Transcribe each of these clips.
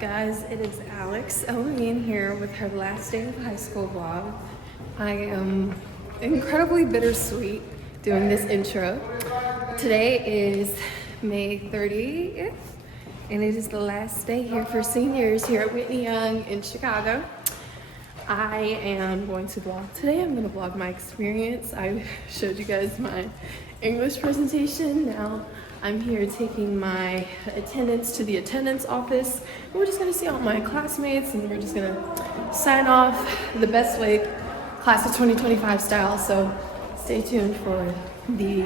Guys? It is Alex El-Amin here with her last day of high school vlog. I am incredibly bittersweet doing this intro. Today is May 30th and it is the last day here for seniors here at Whitney Young in Chicago. I am going to vlog today. I'm going to vlog my experience. I showed you guys my English presentation. Now I'm here taking my attendance to the attendance office. And we're just going to see all my classmates and we're just going to sign off the best way, class of 2025 style. So stay tuned for the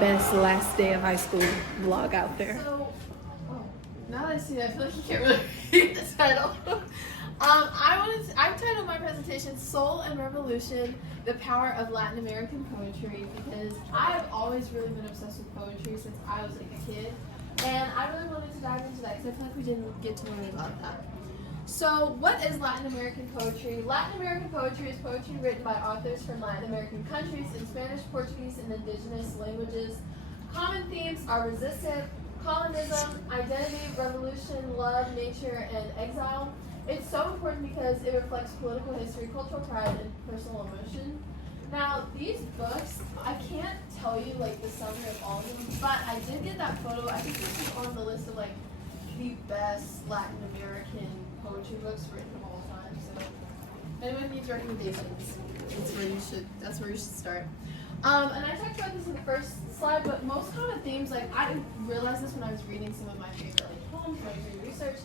best last day of high school vlog out there. So, now that I see that, I feel like you can't really read the title. I've titled my presentation Soul and Revolution, the Power of Latin American Poetry, because I have always really been obsessed with poetry since I was like a kid. And I really wanted to dive into that because I feel like we didn't get to learn about that. So what is Latin American poetry? Latin American poetry is poetry written by authors from Latin American countries in Spanish, Portuguese, and indigenous languages. Common themes are resistance, colonism, identity, revolution, love, nature, and exile. It's so important because it reflects political history, cultural pride, and personal emotion. Now, these books, I can't tell you like the summary of all of them, but I did get that photo. I think this is on the list of like the best Latin American poetry books written of all time. So, if anyone needs recommendations, that's where you should start. And I talked about this in the first slide, but most common themes, like I realized this when I was reading some of my favorite like poems when I was doing research.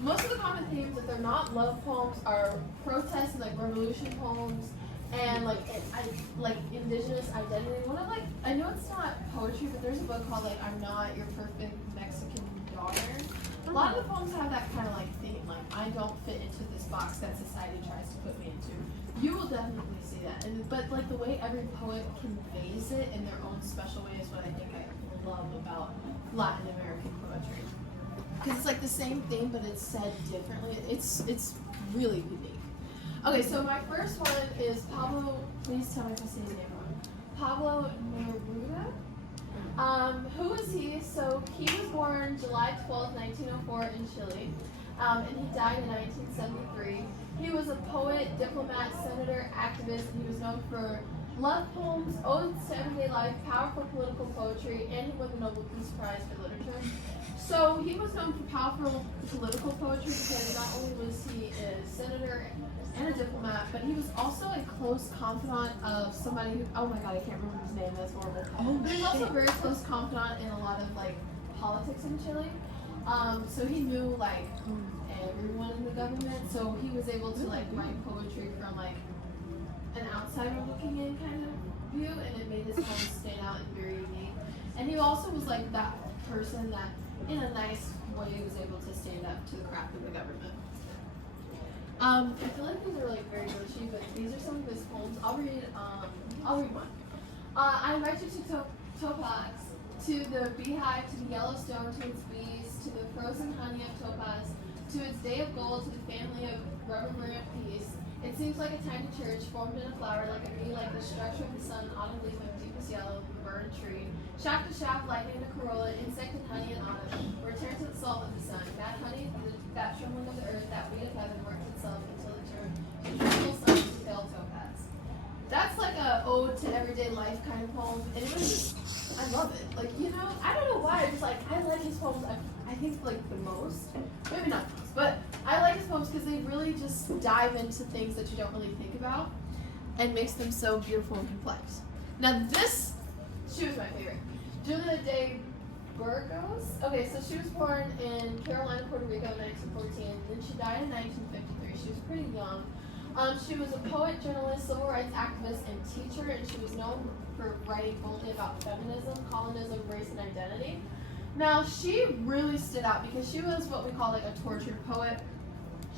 Most of the common themes, if they're not love poems, are protest and like revolution poems, and like indigenous identity. One of like, I know it's not poetry, but there's a book called like I'm Not Your Perfect Mexican Daughter. A lot of the poems have that kind of like theme, like I don't fit into this box that society tries to put me into. You will definitely see that, but like the way every poet conveys it in their own special way is what I think I love about Latin American poetry. Because it's like the same thing, but it's said differently. It's really unique. Okay, so my first one is Pablo. Please tell me if I say his name wrong. Pablo Neruda. Who is he? So he was born July 12, 1904 in Chile, and he died in 1973. He was a poet, diplomat, senator, activist, and he was known for love poems, odes to everyday life, powerful political poetry, and he won the Nobel Peace Prize for Literature. So he was known for powerful political poetry because not only was he a senator and a diplomat, but he was also a close confidant of somebody who, oh my god, I can't remember his name, that's horrible. But he was also a very close confidant in a lot of like politics in Chile. So he knew like everyone in the government, so he was able to like write poetry from like an outsider looking in kind of view, and it made his poems stand out and very unique. And he also was like that person that in a nice way was able to stand up to the crap of the government. I feel like these are like very glitchy, but these are some of his poems. I'll read one. I invite you to Topaz, to the beehive, to the Yellowstone, to its bees, to the frozen honey of Topaz, to its day of gold, to the family of reverberant peace. It seems like a tiny church formed in a flower, like a bee, like the structure of the sun, autumn leaf of deepest yellow, the burned tree. Shaft to shaft, lightning to corolla, insect and honey in autumn, return to the salt of the sun. That honey, that trembling of the earth, that weight of heaven works itself until it turns the tranquil sun to pale topaz. That's like a ode to everyday life kind of poem, and it was just, I love it. Like, you know, I don't know why, I just like, I like his poems, I think like the most, maybe not the most, but I like his poems because they really just dive into things that you don't really think about and makes them so beautiful and complex. Now this, she was my favorite. Julia de Burgos. Okay, so she was born in Carolina, Puerto Rico in 1914, and she died in 1953. She was pretty young. She was a poet, journalist, civil rights activist, and teacher, and she was known for writing boldly about feminism, colonism, race, and identity. Now, she really stood out because she was what we call like a tortured poet.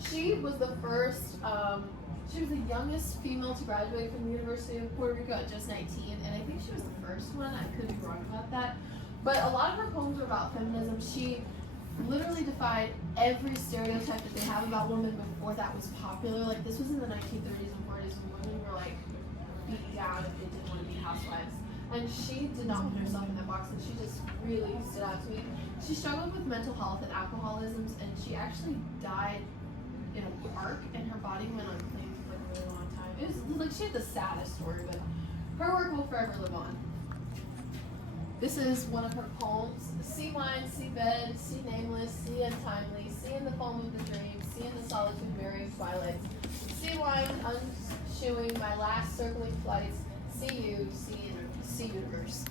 She was the first, she was the youngest female to graduate from the University of Puerto Rico at just 19, and I think she was the first one. I could be wrong about that. But a lot of her poems were about feminism. She literally defied every stereotype that they have about women before that was popular. Like, this was in the 1930s and 40s when women were like beat down if they didn't want to be housewives. And she did not put herself in that box, and she just really stood out to me. She struggled with mental health and alcoholism, and she actually died in a park, and her body went unclaimed for like a really long time. It was like she had the saddest story, but her work will forever live on. This is one of her poems. See wine, see bed, see nameless, see untimely, see in the foam of the dream, see in the solitude mirroring twilights. See wine unshoeing my last circling flights, see you, see universe.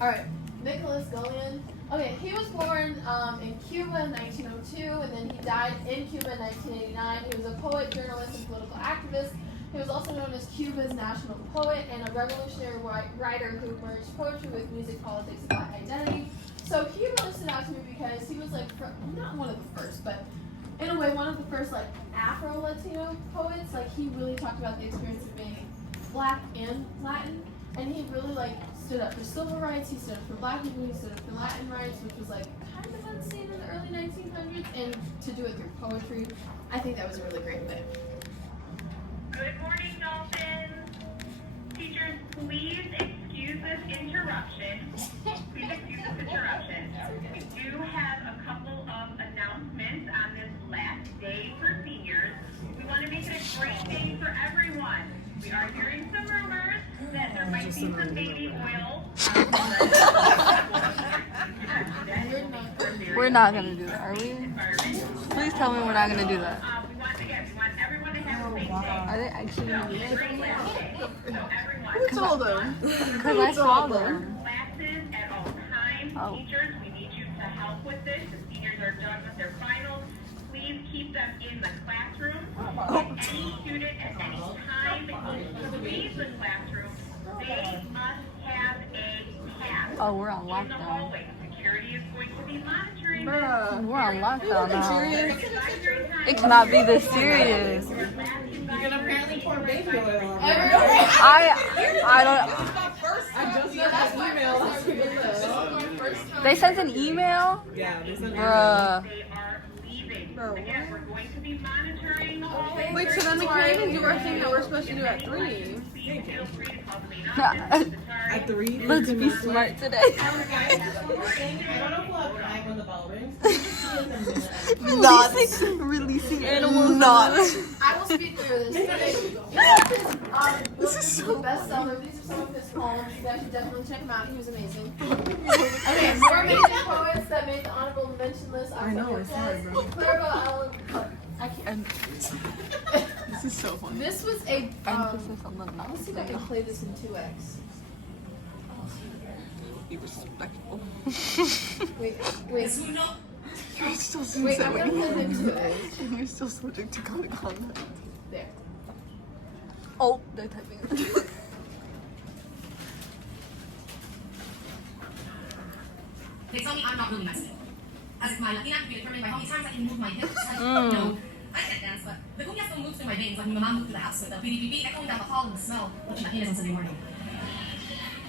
Alright, Nicholas Gullion. Okay, he was born in Cuba in 1902, and then he died in Cuba in 1989. He was a poet, journalist, and political activist. He was also known as Cuba's national poet and a revolutionary writer who merged poetry with music, politics, and black identity. So he really stood out to me because he was like, not one of the first, but in a way one of the first like Afro-Latino poets. Like he really talked about the experience of being black and Latin, and he really like stood up for civil rights. He stood up for black people. He stood up for Latin rights, which was like kind of unseen in the early 1900s, and to do it through poetry, I think that was a really great way. Good morning, Dolphins. Teachers, please excuse this interruption. Please excuse this interruption. We do have a couple of announcements on this last day for seniors. We want to make it a great day for everyone. We are hearing some rumors that there might be some baby oil. We're not gonna do that, are we? Please tell me we're not gonna do that. We want everyone to have a safe day. Are they actually gonna do that? Who told them? Because I saw them. Classes at all times. Oh. Teachers, we need you to help with this. The seniors are done with their finals. Please keep them in the classroom. If any student at any time needs to leave the classroom, they must have a pass. Oh, we're on In the lockdown. hallway, security is going to be monitoring this. We're on lockdown now. Advisory time. It cannot be this serious. Your last You can apparently pour baby oil on. I don't. I just got this email. They sent an email? Yeah, they sent Bruh. they are leaving. Again, we're going to be monitoring. Wait, so then we can't even do our thing that we're supposed to do at 3. Feel free to call the main office. At 3. Let's be smart today. I don't know if we'll have time when the bell rings. Releasing animals. I will speak through this. This is so bestseller. These are some of his poems. You guys should definitely check him out. He was amazing. Okay, more amazing poets that made the honorable mention list. I know, I saw it, bro. I can't. This is so funny. This was a. Emphasis on the not. Let's see if I can play this in 2x. Be respectful. Wait. You're still Wait, I'm gonna play it in 2x. You're still subject to code of conduct. There. Oh, they're typing. They tell me I'm not really Mexican. As if my Latina could be determined by how many times I can move my hips. No, I can't dance, but the cumbia still moves through my veins when my mom moved through the house with the BDPB echoing down the hall and the smell of chilaquiles on Sunday morning.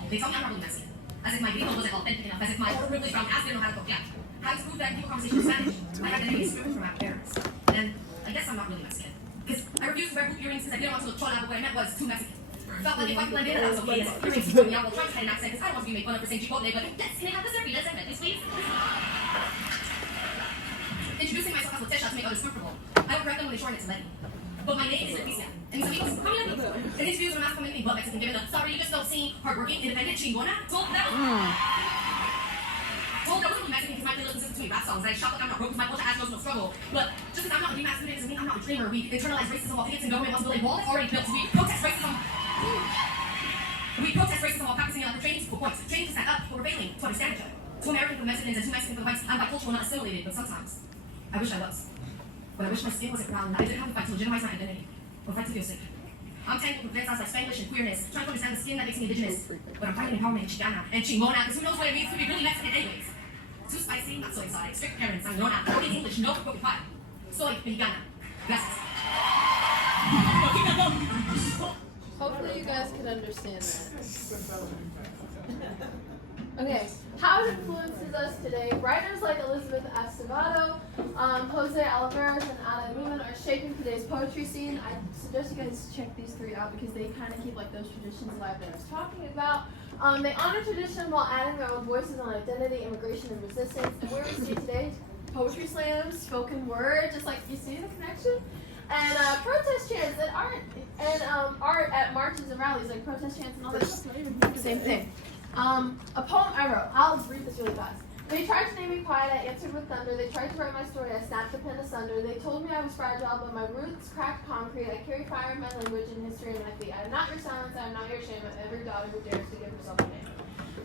They tell me I'm not really Mexican. As if my gringo wasn't authentic enough. As if my privileged brown ass didn't know how to coquette. How to prove that I can keep a conversation in Spanish. I had identity stripped from my parents. And I guess I'm not really Mexican. Because I refused to wear hoop earrings because I didn't want to look chola, but what I meant was too Mexican. Felt like if I blended in, I was okay. As earrings to me, I will try to hide an accent because I don't want to be made fun of for saying Chipotle, but yes, can I have the servitas and Bentley's, please? Introducing myself as Leticia to make others comfortable. I don't correct them when they shorten it to Letty. But my name is Leticia. And some people call me Letty. In interviews, when I'm asked to come anything but Mexican, given the sorry, you just don't seem hardworking, independent, chingona, told that wasn't really Mexican because my kid listens to me rap songs. And I shop like I'm not broke because my culture has no struggle. But just because I'm not a demasculated doesn't mean I'm not the dreamer. We internalize racism while idiots in government wants to build a wall that's already built. We protest racism. We protest racism while practicing it like we're training to points. Training to stand up or rebelling to understand each other. Two American for the Mexicans and two Mexican for the whites. I'm bicultural, not assimilated, but sometimes I wish I was. But I wish my skin wasn't brown and I didn't have to fight to legitimize my identity or fight to feel safe. I'm tangled with sounds like Spanglish and queerness, trying to understand the skin that makes me indigenous. But I'm fighting empowerment and Chicana and Chingona, because who knows what it means to be really Mexican anyways. Too spicy, not so exotic. Strict parents, Sangrona, talking English, no broken pie. Soy mexicana. Gracias. Hopefully you guys can understand that. Okay, how it influences us today. Writers like Elizabeth Estevado, Jose Oliveros, and El-Amin are shaping today's poetry scene. I suggest you guys check these three out because they kind of keep like those traditions alive that I was talking about. They honor tradition while adding their own voices on identity, immigration, and resistance. And where we see today, poetry slams, spoken word, just like you see the connection. And protest chants that aren't, and art at marches and rallies, like protest chants and all that. Same thing. A poem I wrote. I'll read this really fast. They tried to name me quiet, I answered with thunder. They tried to write my story, I snapped the pen asunder. They told me I was fragile, but my roots cracked concrete. I carry fire in my language and history in my feet. I am not your silence, I am not your shame. I'm every daughter who dares to give herself a name.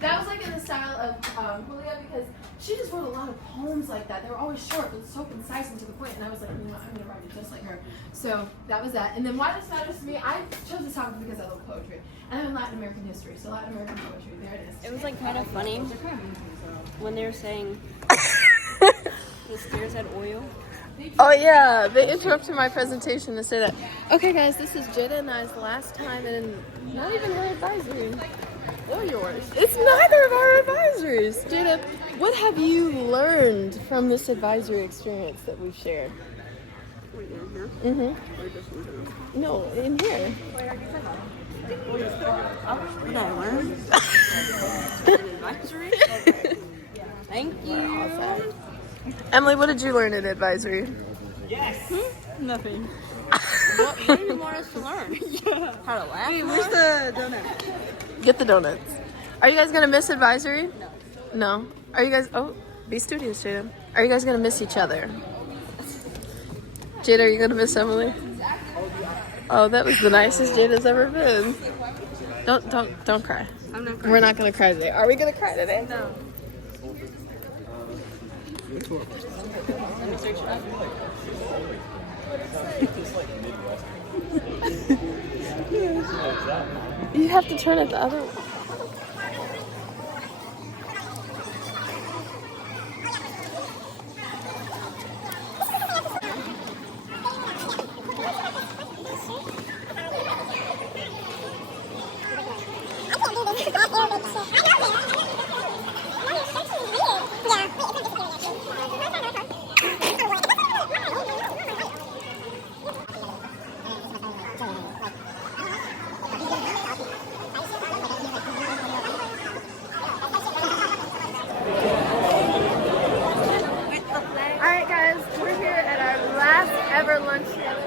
That was like in the style of Julia, because she just wrote a lot of poems like that. They were always short, but so concise and to the point. And I was like, you know what, I'm gonna write it just like her. So that was that. And then why this matters to me, I chose this topic because I love poetry. And I'm in Latin American history, so Latin American poetry, there it is. It was like kind of funny when they were saying the stairs had oil. Oh yeah, they interrupted my presentation to say that. Okay guys, this is Jada and I's last time in not even her advisory. Or yours. It's neither of our advisories. Jada, what have you learned from this advisory experience that we've shared? Mm-hmm. No, in here. What did I learn? Advisory? Thank you. Emily, what did you learn in advisory? Nothing. What do you want us to learn? How to laugh? Hey, where's the donut? Get the donuts. Are you guys gonna miss advisory? No. Are you guys? Oh, be studious, Jada. Are you guys gonna miss each other? Jada, are you gonna miss Emily? Oh, that was the nicest Jada's ever been. Don't cry. I'm not crying. We're not gonna cry today. Are we gonna cry today? No. Let me search it up. You have to turn it the other way. Alright guys, we're here at our last ever lunch together.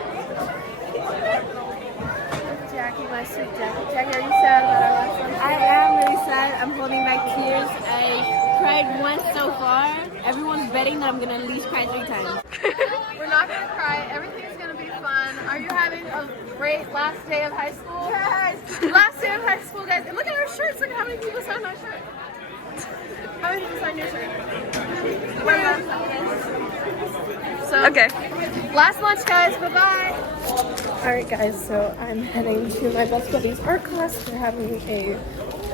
Jackie, my sweet Jackie. Jackie, are you sad about our last lunch? I am really sad. I'm holding back tears. I cried once so far. Everyone's betting that I'm gonna at least cry 3 times. We're not gonna cry. Everything's gonna be fun. Are you having a great last day of high school? Yes! Last day of high school, guys. And look at our shirts. Look at how many people signed my shirt. How many people signed your shirt? So, okay. Last lunch, guys. Bye-bye. Alright, guys. So I'm heading to my best buddy's art class. We're having a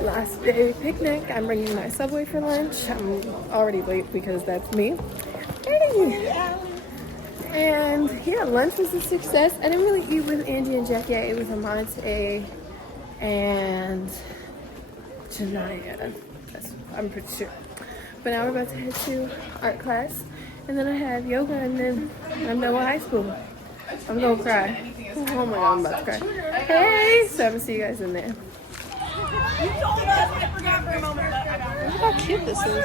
last day picnic. I'm bringing my Subway for lunch. I'm already late because that's me. And yeah, lunch was a success. I didn't really eat with Angie and Jackie. I ate with Amante and Janaya. I'm pretty sure. But now we're about to head to art class. And then I have yoga and then I'm done with high school. I'm gonna cry. Oh my god, I'm about to cry. Hey! So I'm gonna see you guys in there. Look how cute this is.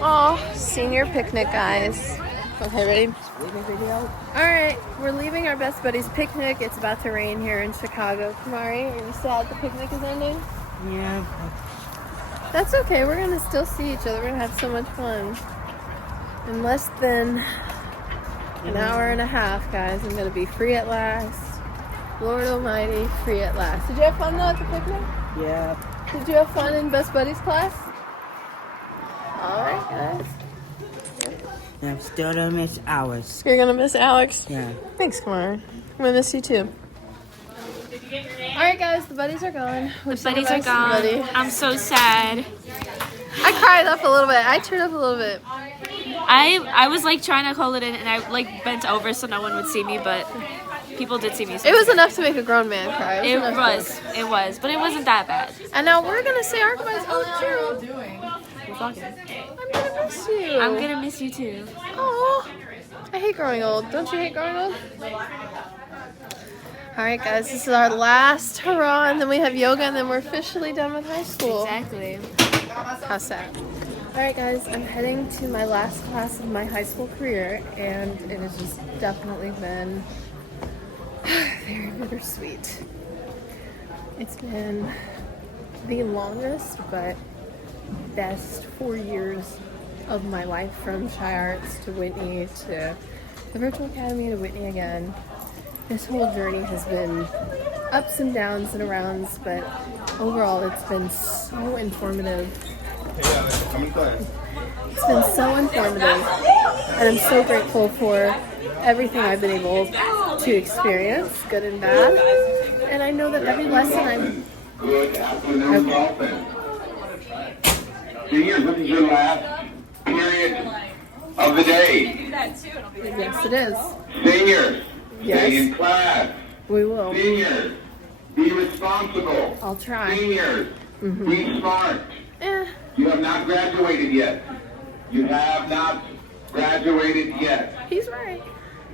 Aw, senior picnic, guys. Okay, ready? Alright, we're leaving our best buddy's picnic. It's about to rain here in Chicago. Kamari, are you sad the picnic is ending? Yeah. That's okay, we're gonna still see each other. We're gonna have so much fun. In less than an hour and a half, guys, I'm gonna be free at last. Lord Almighty, free at last. Did you have fun though at the picnic? Yeah. Did you have fun in Best Buddies class? Alright, guys. I'm still gonna miss hours. You're gonna miss Alex? Yeah. Thanks, Kamara. I'm gonna miss you too. Alright, guys, the buddies are gone. The buddies are gone. I'm so sad. I cried up a little bit. I teared up a little bit. I was like trying to hold it in and I like bent over so no one would see me, but People did see me. It was enough to make a grown man cry. It was, but it wasn't that bad. And now we're gonna say our goodbyes. Oh, Drew. I'm gonna miss you. I'm gonna miss you too. Oh, I hate growing old. Don't you hate growing old? Alright guys, this is our last hurrah, and then we have yoga, and then we're officially done with high school. Exactly. How sad. Alright guys, I'm heading to my last class of my high school career, and it has just definitely been very bittersweet. It's been the longest but best 4 years of my life, from Shy Arts to Whitney to the Virtual Academy to Whitney again. This whole journey has been ups and downs and arounds, but overall it's been so informative. It's been so informative, and I'm so grateful for everything I've been able to experience, good and bad. And I know that every lesson Good afternoon, Dolphins. Seniors, this is your last period of the day. Yes, it is. Seniors, stay in Yes, class. we will. Seniors, be responsible. I'll try. Seniors, be smart. Eh, You have not graduated yet. You have not graduated yet. he's right.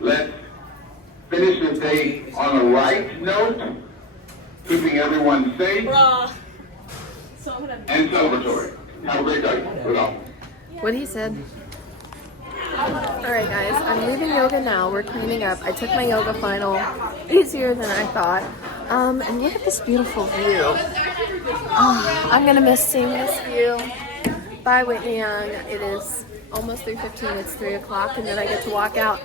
Let's finish this day on a right note, keeping everyone safe and celebratory. Have a great day. Good luck. What he said. Alright guys, I'm leaving yoga now. We're cleaning up. I took my yoga final easier than I thought. And look at this beautiful view. Oh, I'm gonna miss seeing this view. Bye Whitney Young. It is almost 3:15, it's 3 o'clock, and then I get to walk out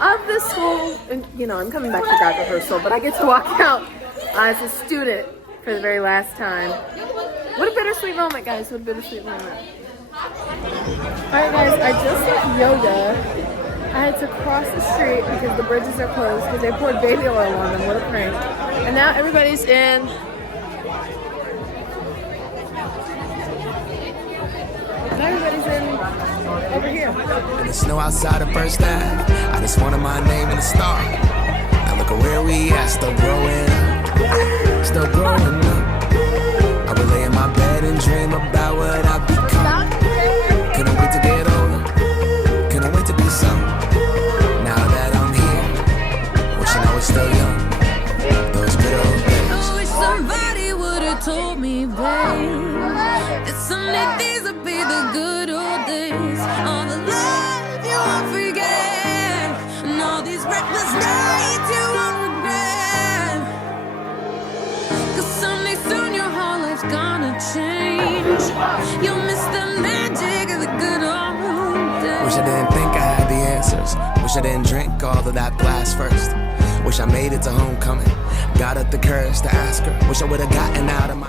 of the school. And, you know, I'm coming back for grad rehearsal, but I get to walk out as a student for the very last time. What a bittersweet moment, guys. What a bittersweet moment. Alright guys, I just left yoga. I had to cross the street because the bridges are closed because they poured baby oil on them. What a prank. And now everybody's in. Now everybody's in over here. And the snow outside the first time. I just wanted my name in the star. Now look at where we at, still growing up. Still growing up. I would lay in my bed and dream about what I've become. Couldn't wait to get older. Couldn't wait to be some. Now that I'm here, wishing I was still young. Those good old days. I wish somebody would have told me, babe, that someday these would be the good old days. All the love you won't forget, and all these reckless nights you won't regret. 'Cause someday soon your whole life's gonna change. You'll miss the magic of the good old days. Wish I didn't think I had the answers. Wish I didn't drink all of that blast first. Wish I made it to homecoming. Got up the courage to ask her. Wish I would have gotten out of my...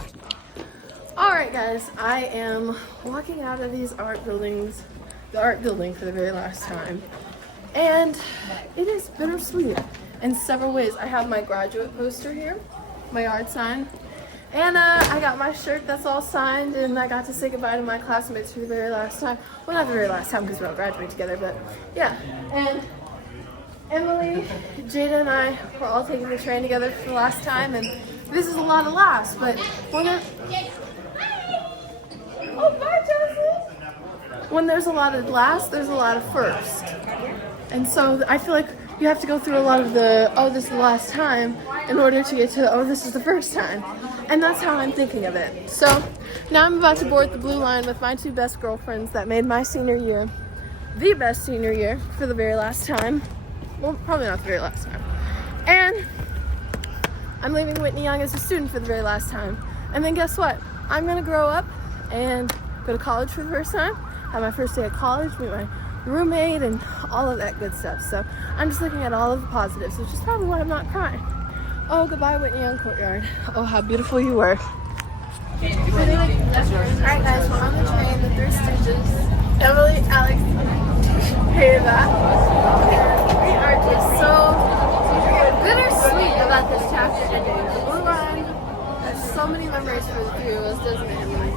Alright guys, I am walking out of the art building for the very last time. And it is bittersweet in several ways. I have my graduate poster here, my art sign. And I got my shirt that's all signed, and I got to say goodbye to my classmates for the very last time. Well, not the very last time because we all graduate together, but yeah. And Emily, Jada, and I were all taking the train together for the last time, and this is a lot of laughs, but when there's a lot of laughs, there's a lot of first. And so I feel like you have to go through a lot of the, oh, this is the last time, in order to get to, oh, this is the first time. And that's how I'm thinking of it. So now I'm about to board the blue line with my two best girlfriends that made my senior year the best senior year for the very last time. Well, probably not the very last time. And I'm leaving Whitney Young as a student for the very last time. And then guess what? I'm gonna grow up and go to college for the first time, have my first day at college, meet my roommate, and all of that good stuff. So I'm just looking at all of the positives, which is probably why I'm not crying. Oh, goodbye, Whitney Young Courtyard. Oh, how beautiful you were. Alright guys, we're on the train, the Three Stooges. Emily, Alex, hated that. We are just so bittersweet about this chapter ending. The blue line has so many memories for the three of us, doesn't it, Emily?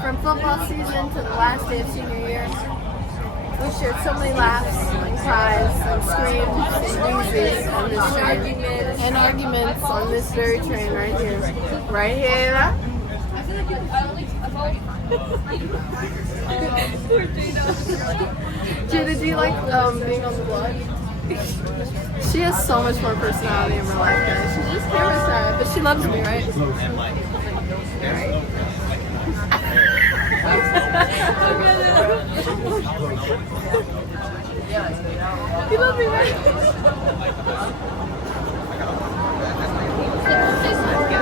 From football season to the last day of senior year. We shared so many laughs and cries and screams and wheezes on this train. And arguments on this very train right here. Right here. Jada, do you like being on the vlog? She has so much more personality in real life, guys. She's just camera shy, but she loves me, right? You love me, right?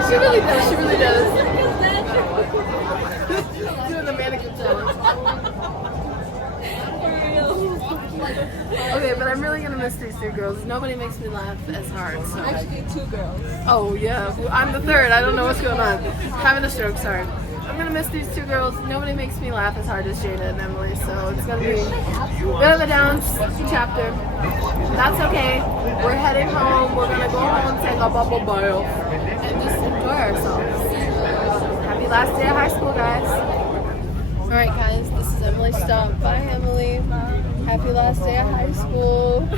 She really does, she really does. Doing the mannequin challenge. Okay, but I'm really gonna miss these two girls. Nobody makes me laugh as hard. So Actually, 2 girls. Oh yeah, I'm the third. I don't know what's going on. Having a stroke, sorry. I'm gonna miss these 2 girls. Nobody makes me laugh as hard as Jada and Emily, so it's gonna be a bit of a down chapter. That's okay. We're heading home. We're gonna go home, take a bubble bath, and just enjoy ourselves. Happy last day of high school, guys. Alright guys, this is Emily Stump. Bye Emily. Happy last day of high school.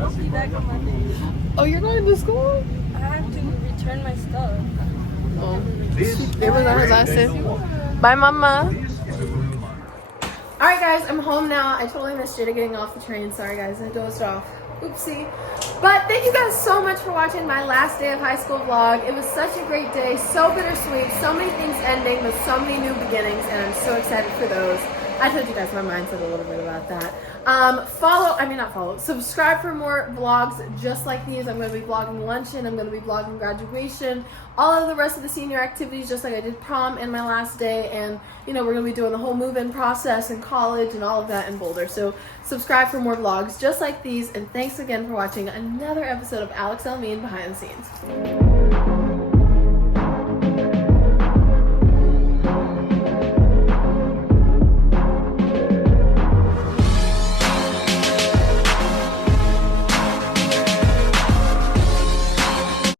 I'll be back on Monday. Oh, you're going to school? I have to return my stuff. Oh, it was on her last day. Bye mama. Alright guys, I'm home now. I totally missed Jada getting off the train. Sorry guys, I dozed off. Oopsie. But thank you guys so much for watching my last day of high school vlog. It was such a great day, so bittersweet, so many things ending with so many new beginnings, and I'm so excited for those. I told you guys my mindset a little bit about that. Subscribe for more vlogs just like these. I'm going to be vlogging luncheon, I'm going to be vlogging graduation, all of the rest of the senior activities, just like I did prom and my last day, and you know, we're going to be doing the whole move-in process in college and all of that in Boulder. So subscribe for more vlogs just like these, and thanks again for watching another episode of El-Amin Behind the Scenes.